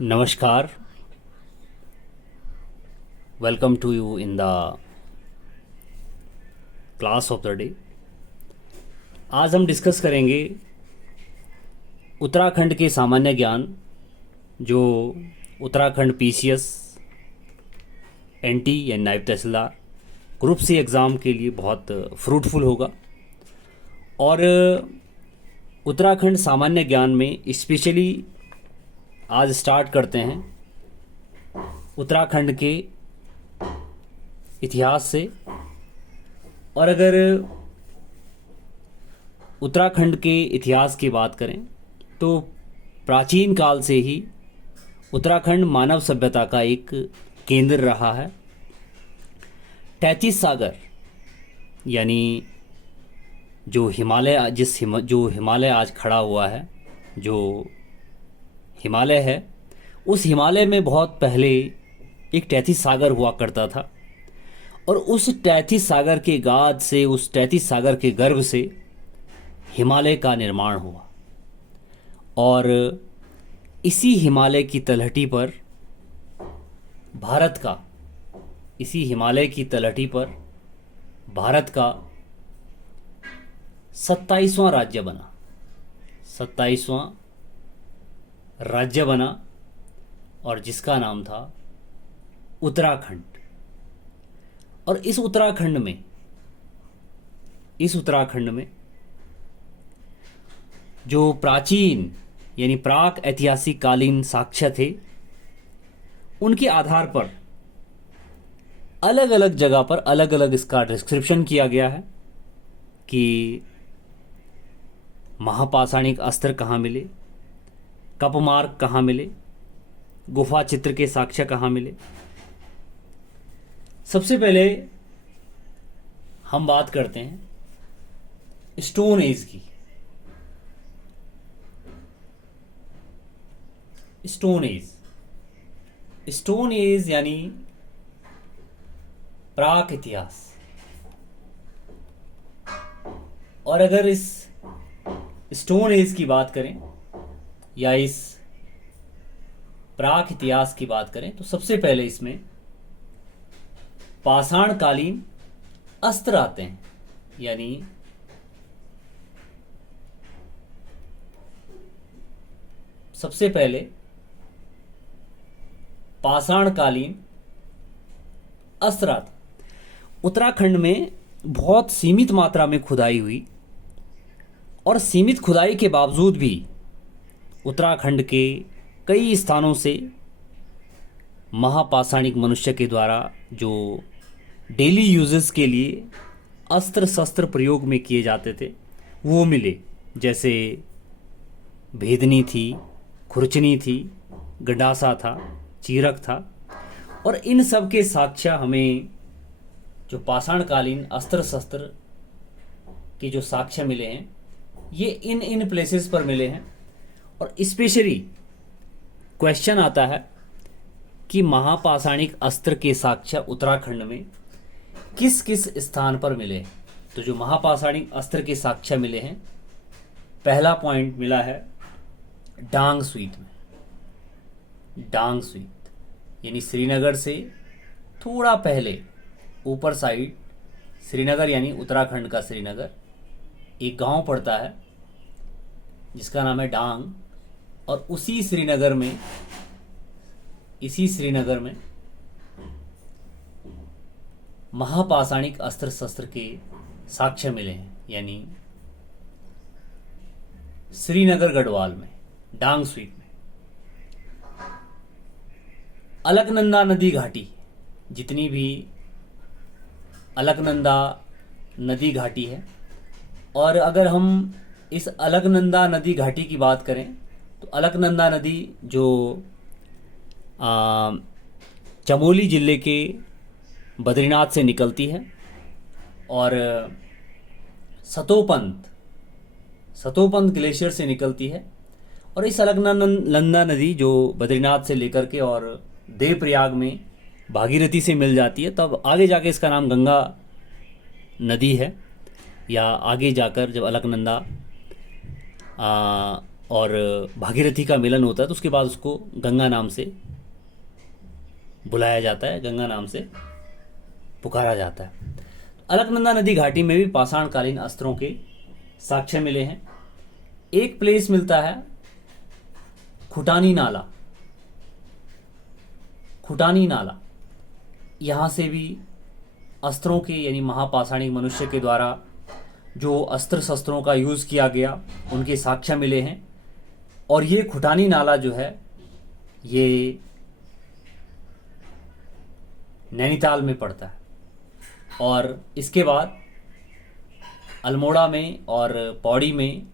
नमस्कार। Welcome to you in the class of the day. आज हम डिस्कस करेंगे उत्तराखंड के सामान्य ज्ञान, जो उत्तराखंड पीसीएस, एनटी या नायब तहसीलदार ग्रुप सी एग्ज़ाम के लिए बहुत फ्रूटफुल होगा। और उत्तराखंड सामान्य ज्ञान में स्पेशली आज स्टार्ट करते हैं उत्तराखंड के इतिहास से। और अगर उत्तराखंड के इतिहास की बात करें तो प्राचीन काल से ही उत्तराखंड मानव सभ्यता का एक केंद्र रहा है। 33 सागर यानी जो हिमालय आज खड़ा हुआ है, जो हिमालय है, उस हिमालय में बहुत पहले एक 33 सागर हुआ करता था। और उस 33 सागर के गाद से, उस 33 सागर के गर्भ से हिमालय का निर्माण हुआ। और इसी हिमालय की तलहटी पर भारत का 27वां राज्य बना और जिसका नाम था उत्तराखंड। और इस उत्तराखंड में जो प्राचीन यानी प्राक ऐतिहासिक कालीन साक्ष्य थे, उनके आधार पर अलग अलग जगह पर अलग अलग इसका डिस्क्रिप्शन किया गया है कि महापाषाणिक अस्त्र कहाँ मिले, कपमार्क कहाँ मिले, गुफा चित्र के साक्ष्य कहाँ मिले। सबसे पहले हम बात करते हैं स्टोन एज की। स्टोन एज यानी प्राक इतिहास। और अगर इस स्टोन एज की बात करें या इस प्राक इतिहास की बात करें तो सबसे पहले इसमें पाषाणकालीन अस्त्र आते हैं। यानी सबसे पहले पाषाणकालीन अस्त्र आते। उत्तराखंड में बहुत सीमित मात्रा में खुदाई हुई और सीमित खुदाई के बावजूद भी उत्तराखंड के कई स्थानों से महापाषाणिक मनुष्य के द्वारा जो डेली यूजेस के लिए अस्त्र शस्त्र प्रयोग में किए जाते थे वो मिले। जैसे भेदनी थी, खुरचनी थी, गंडासा था, चीरक था। और इन सब के साक्ष्य हमें जो पाषाणकालीन अस्त्र शस्त्र के जो साक्ष्य मिले हैं, ये इन प्लेसेस पर मिले हैं। और स्पेशली क्वेश्चन आता है कि महापाषाणिक अस्त्र के साक्ष्य उत्तराखंड में किस किस स्थान पर मिले। तो जो महापाषाणिक अस्त्र के साक्ष्य मिले हैं, पहला पॉइंट मिला है डांग स्वीत में। डांग स्वीत यानी श्रीनगर से थोड़ा पहले ऊपर साइड, श्रीनगर यानी उत्तराखंड का श्रीनगर, एक गांव पड़ता है जिसका नाम है डांग। और इसी श्रीनगर में महापाषाणिक अस्त्र शस्त्र के साक्ष्य मिले हैं। यानी श्रीनगर गढ़वाल में, डांग स्वीट में। अलकनंदा नदी घाटी, जितनी भी अलकनंदा नदी घाटी है, और अगर हम इस अलकनंदा नदी घाटी की बात करें तो अलकनंदा नदी जो चमोली जिले के बद्रीनाथ से निकलती है और सतोपंत ग्लेशियर से निकलती है। और इस अलकनंदा नदी जो बद्रीनाथ से लेकर के और देवप्रयाग में भागीरथी से मिल जाती है, तब आगे जाके इसका नाम गंगा नदी है। या आगे जाकर जब अलकनंदा और भागीरथी का मिलन होता है, तो उसके बाद उसको गंगा नाम से बुलाया जाता है, गंगा नाम से पुकारा जाता है। अलकनंदा नदी घाटी में भी पाषाणकालीन अस्त्रों के साक्ष्य मिले हैं। एक प्लेस मिलता है खुटानी नाला, खुटानी नाला, यहाँ से भी अस्त्रों के यानी महापाषाणिक मनुष्य के द्वारा जो अस्त्र शस्त्रों का यूज़ किया गया उनके साक्ष्य मिले हैं। और ये खुटानी नाला जो है ये नैनीताल में पड़ता है। और इसके बाद अल्मोड़ा में और पौड़ी में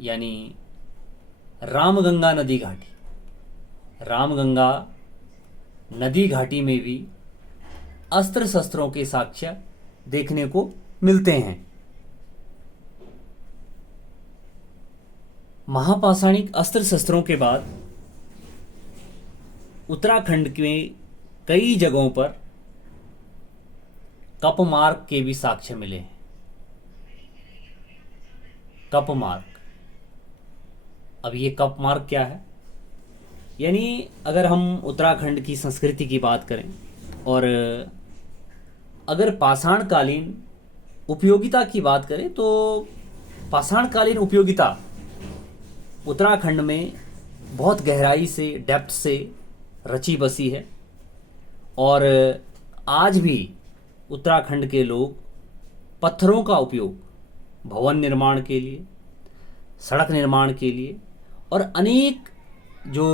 यानी रामगंगा नदी घाटी, रामगंगा नदी घाटी में भी अस्त्र शस्त्रों के साक्ष्य देखने को मिलते हैं। महापाषाणिक अस्त्र शस्त्रों के बाद उत्तराखंड के कई जगहों पर कप मार्क के भी साक्ष्य मिले हैं। कप मार्क, अब ये कप मार्क क्या है? यानी अगर हम उत्तराखंड की संस्कृति की बात करें और अगर पाषाणकालीन उपयोगिता की बात करें तो पाषाणकालीन उपयोगिता उत्तराखंड में बहुत गहराई से, डेप्थ से रची बसी है। और आज भी उत्तराखंड के लोग पत्थरों का उपयोग भवन निर्माण के लिए, सड़क निर्माण के लिए और अनेक जो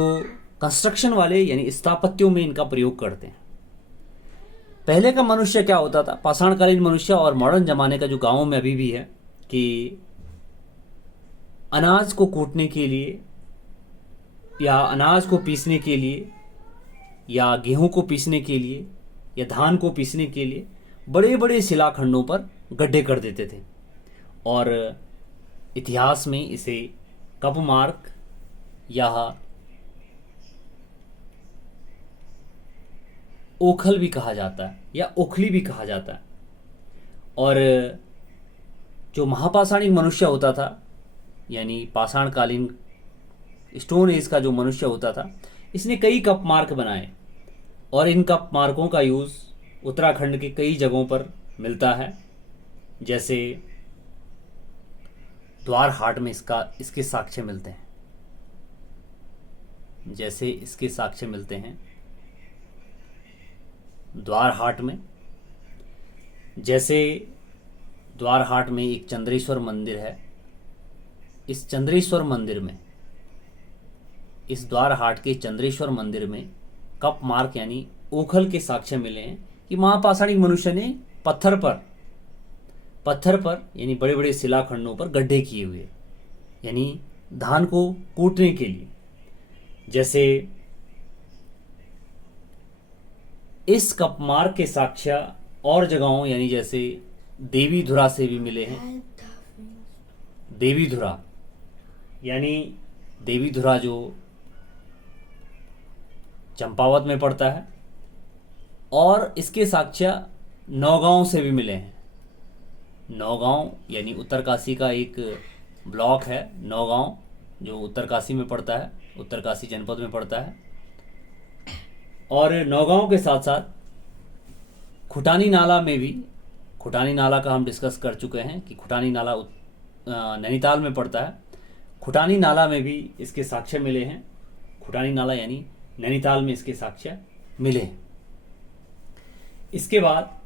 कंस्ट्रक्शन वाले यानी स्थापत्यों में इनका प्रयोग करते हैं। पहले का मनुष्य क्या होता था, पाषाणकालीन मनुष्य और मॉडर्न जमाने का जो गांवों में अभी भी है कि अनाज को कूटने के लिए या अनाज को पीसने के लिए या गेहूं को पीसने के लिए या धान को पीसने के लिए बड़े बड़े शिलाखंडों पर गड्ढे कर देते थे। और इतिहास में इसे कप मार्क या ओखल भी कहा जाता है या ओखली भी कहा जाता है। और जो महापाषाणिक मनुष्य होता था यानी पाषाणकालीन स्टोन एज का जो मनुष्य होता था, इसने कई कप मार्क बनाए और इन कप मार्कों का यूज़ उत्तराखंड के कई जगहों पर मिलता है। जैसे द्वार हाट में इसके साक्ष्य मिलते हैं, जैसे इसके साक्ष्य मिलते हैं द्वार हाट में। जैसे द्वार हाट में एक चंद्रेश्वर मंदिर है, इस चंद्रेश्वर मंदिर में, इस द्वार हाट के चंद्रेश्वर मंदिर में कप मार्क यानी ओखल के साक्ष्य मिले हैं कि महापाषाणिक मनुष्य ने पत्थर पर यानी बड़े बड़े शिलाखंडों पर गड्ढे किए हुए, यानी धान को कूटने के लिए। जैसे इस कप मार्क के साक्ष्य और जगहों यानी जैसे देवीधुरा से भी मिले हैं। देवीधुरा यानी देवीधुरा जो चंपावत में पड़ता है, और इसके साक्ष्य नौगांव से भी मिले हैं। नौगांव यानी उत्तरकाशी का एक ब्लॉक है नौगांव, जो उत्तरकाशी में पड़ता है, उत्तरकाशी जनपद में पड़ता है। और नौगांव के साथ साथ खुटानी नाला में भी, खुटानी नाला का हम डिस्कस कर चुके हैं कि खुटानी नाला नैनीताल में पड़ता है। खुटानी नाला में भी इसके साक्ष्य मिले हैं। खुटानी नाला यानी नैनीताल में इसके साक्ष्य मिले हैं। इसके बाद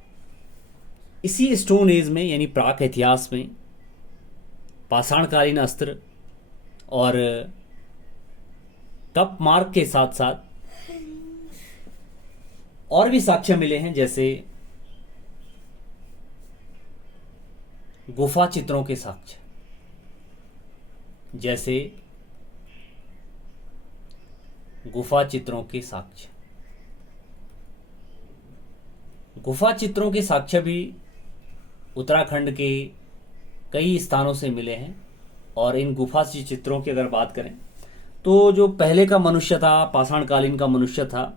इसी स्टोन एज में यानी प्राक इतिहास में पाषाणकालीन अस्त्र और कप मार्क के साथ साथ और भी साक्ष्य मिले हैं। जैसे गुफा चित्रों के साक्ष्य, जैसे गुफा चित्रों के साक्ष्य, गुफा चित्रों के साक्ष्य भी उत्तराखंड के कई स्थानों से मिले हैं। और इन गुफा चित्रों की अगर बात करें तो जो पहले का मनुष्य था, पाषाणकालीन का मनुष्य था,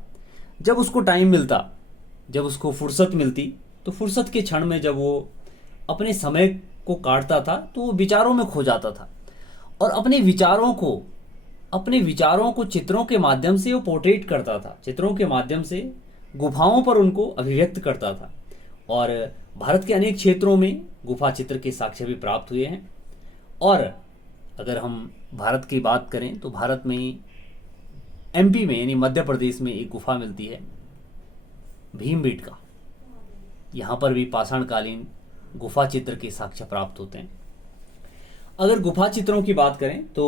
जब उसको टाइम मिलता, जब उसको फुर्सत मिलती, तो फुर्सत के क्षण में जब वो अपने समय को काटता था तो वो विचारों में खो जाता था और अपने विचारों को अपने विचारों को चित्रों के माध्यम से वो पोर्ट्रेट करता था, चित्रों के माध्यम से गुफाओं पर उनको अभिव्यक्त करता था। और भारत के अनेक क्षेत्रों में गुफा चित्र के साक्ष्य भी प्राप्त हुए हैं। और अगर हम भारत की बात करें तो भारत में एमपी में यानी मध्य प्रदेश में एक गुफा मिलती है भीमबेटका। यहाँ पर भी पाषाणकालीन गुफा चित्र के साक्ष्य प्राप्त होते हैं। अगर गुफा चित्रों की बात करें तो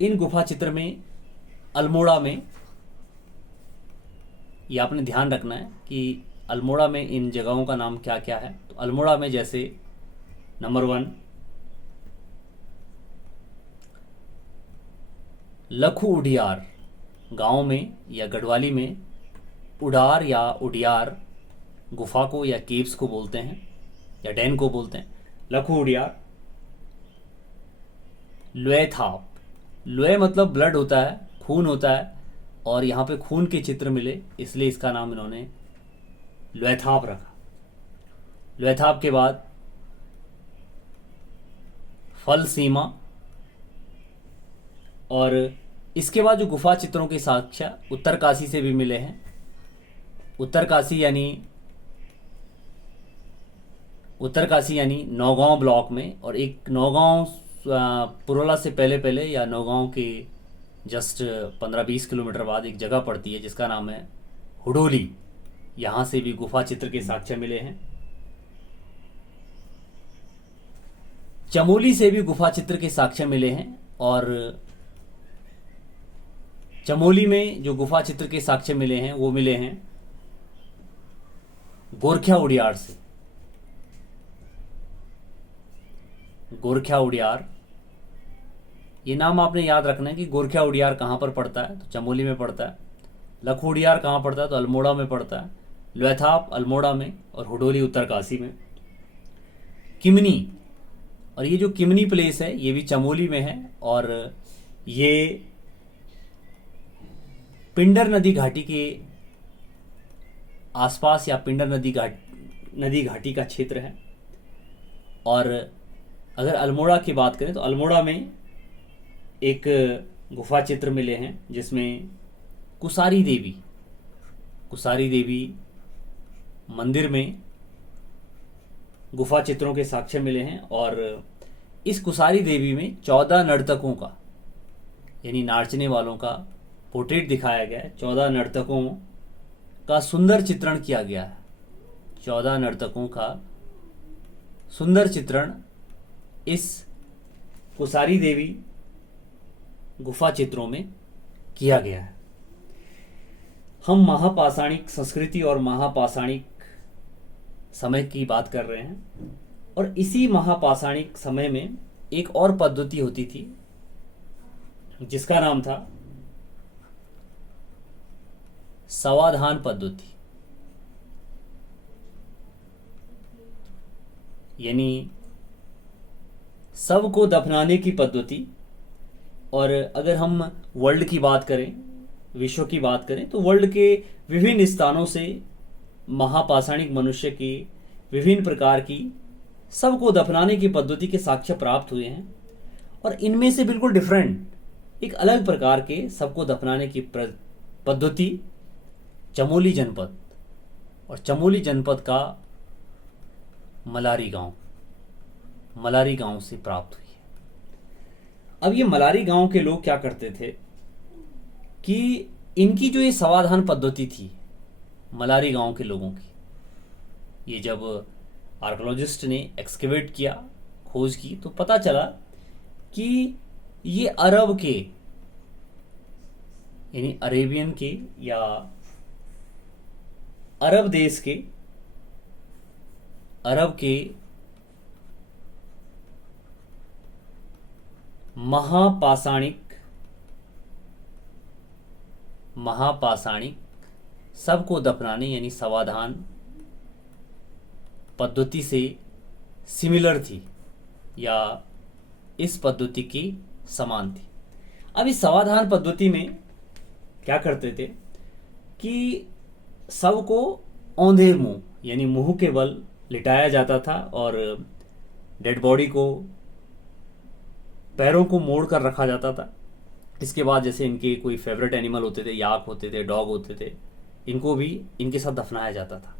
इन गुफा चित्र में अल्मोड़ा में, ये आपने ध्यान रखना है कि अल्मोड़ा में इन जगहों का नाम क्या क्या है। तो अल्मोड़ा में जैसे नंबर 1 लखू उडियार गांव में या गढ़वाली में उडार या उडियार गुफा को या केव्स को बोलते हैं या डैन को बोलते हैं। लखू उडियार। लुएथाप, लुए मतलब ब्लड होता है, खून होता है, और यहाँ पे खून के चित्र मिले इसलिए इसका नाम इन्होंने लुएथाप रखा। लुएथाप के बाद फल सीमा, और इसके बाद जो गुफा चित्रों के साक्ष्य उत्तरकाशी से भी मिले हैं। उत्तरकाशी यानी नौगांव ब्लॉक में, और एक नौगांव पुरोला से पहले पहले या नौगांव के जस्ट 15-20 किलोमीटर बाद एक जगह पड़ती है जिसका नाम है हुडोली। यहाँ से भी गुफा चित्र के साक्ष्य मिले हैं। चमोली से भी गुफा चित्र के साक्ष्य मिले हैं, और चमोली में जो गुफा चित्र के साक्ष्य मिले हैं वो मिले हैं गोरखिया उडियार से। गोरखिया उडियार, ये नाम आपने याद रखना है कि गोरखिया उडियार कहाँ पर पड़ता है, तो चमोली में पड़ता है। लखू उडियार कहाँ पड़ता है, तो अल्मोड़ा में पड़ता है। लुएथाप अल्मोड़ा में, और हुडोली उत्तरकाशी में। किमनी, और ये जो किमनी प्लेस है ये भी चमोली में है, और ये पिंडर नदी घाटी के आसपास या पिंडर नदी घाटी का क्षेत्र है। और अगर अल्मोड़ा की बात करें तो अल्मोड़ा में एक गुफा चित्र मिले हैं जिसमें कुसारी देवी मंदिर में गुफा चित्रों के साक्ष्य मिले हैं। और इस कुसारी देवी में 14 नर्तकों का यानी नाचने वालों का पोर्ट्रेट दिखाया गया है। 14 नर्तकों का सुंदर चित्रण किया गया है। 14 नर्तकों का सुंदर चित्रण इस कुसारी देवी गुफा चित्रों में किया गया है। हम महापाषाणिक संस्कृति और महापाषाणिक समय की बात कर रहे हैं, और इसी महापाषाणिक समय में एक और पद्धति होती थी जिसका नाम था समाधान पद्धति, यानी सबको दफनाने की पद्धति। और अगर हम वर्ल्ड की बात करें, विश्व की बात करें, तो वर्ल्ड के विभिन्न स्थानों से महापाषाणिक मनुष्य की विभिन्न प्रकार की सबको दफनाने की पद्धति के साक्ष्य प्राप्त हुए हैं। और इनमें से बिल्कुल डिफरेंट एक अलग प्रकार के सबको दफनाने की पद्धति चमोली जनपद, और चमोली जनपद का मलारी गांव से प्राप्त हुई है। अब ये मलारी गांव के लोग क्या करते थे कि इनकी जो ये समाधान पद्धति थी मलारी गांव के लोगों की, ये जब आर्कोलॉजिस्ट ने एक्सकेवेट किया, खोज की, तो पता चला कि ये अरब के यानी अरेबियन के या अरब देश के महापाषाणिक सबको दफनाने यानी समाधान पद्धति से सिमिलर थी या इस पद्धति की समान थी। अब इस समाधान पद्धति में क्या करते थे कि सबको औंधे मुंह यानी मुंह के बल लिटाया जाता था, और डेड बॉडी को पैरों को मोड़ कर रखा जाता था। इसके बाद जैसे इनके कोई फेवरेट एनिमल होते थे, याक होते थे, डॉग होते थे, इनको भी इनके साथ दफनाया जाता था।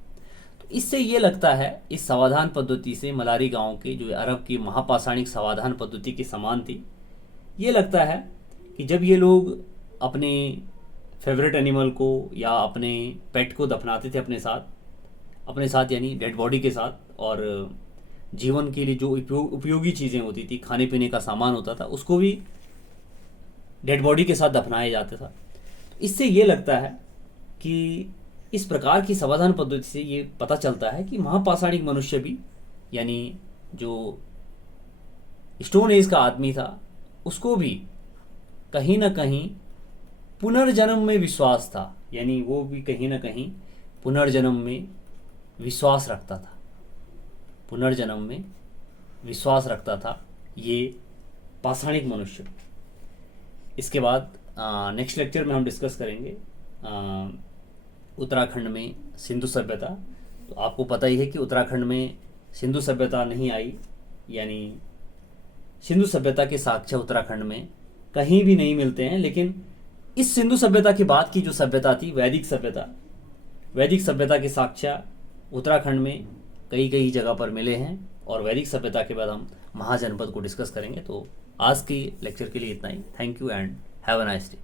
तो इससे ये लगता है, इस समाधान पद्धति से मलारी गांव के जो अरब की महापाषाणिक समाधान पद्धति के समान थी। ये लगता है कि जब ये लोग अपने फेवरेट एनिमल को या अपने पेट को दफनाते थे अपने साथ यानी डेड बॉडी के साथ, और जीवन के लिए जो उपयोगी चीज़ें होती थी, खाने पीने का सामान होता था, उसको भी डेड बॉडी के साथ दफनाया जाता था। इससे ये लगता है कि इस प्रकार की समाधान पद्धति से ये पता चलता है कि महापाषाणिक मनुष्य भी, यानी जो स्टोन एज का आदमी था, उसको भी कहीं ना कहीं पुनर्जन्म में विश्वास था, यानी वो भी कहीं ना कहीं पुनर्जन्म में विश्वास रखता था, पुनर्जन्म में विश्वास रखता था ये पाषाणिक मनुष्य। इसके बाद नेक्स्ट लेक्चर में हम डिस्कस करेंगे उत्तराखंड में सिंधु सभ्यता। तो आपको पता ही है कि उत्तराखंड में सिंधु सभ्यता नहीं आई, यानी सिंधु सभ्यता के साक्ष्य उत्तराखंड में कहीं भी नहीं मिलते हैं। लेकिन इस सिंधु सभ्यता के बाद की जो सभ्यता थी, वैदिक सभ्यता के साक्ष्य उत्तराखंड में कई कई जगह पर मिले हैं, और वैदिक सभ्यता के बाद हम महाजनपद को डिस्कस करेंगे। तो आज की लेक्चर के लिए इतना ही। Thank you and have a nice day.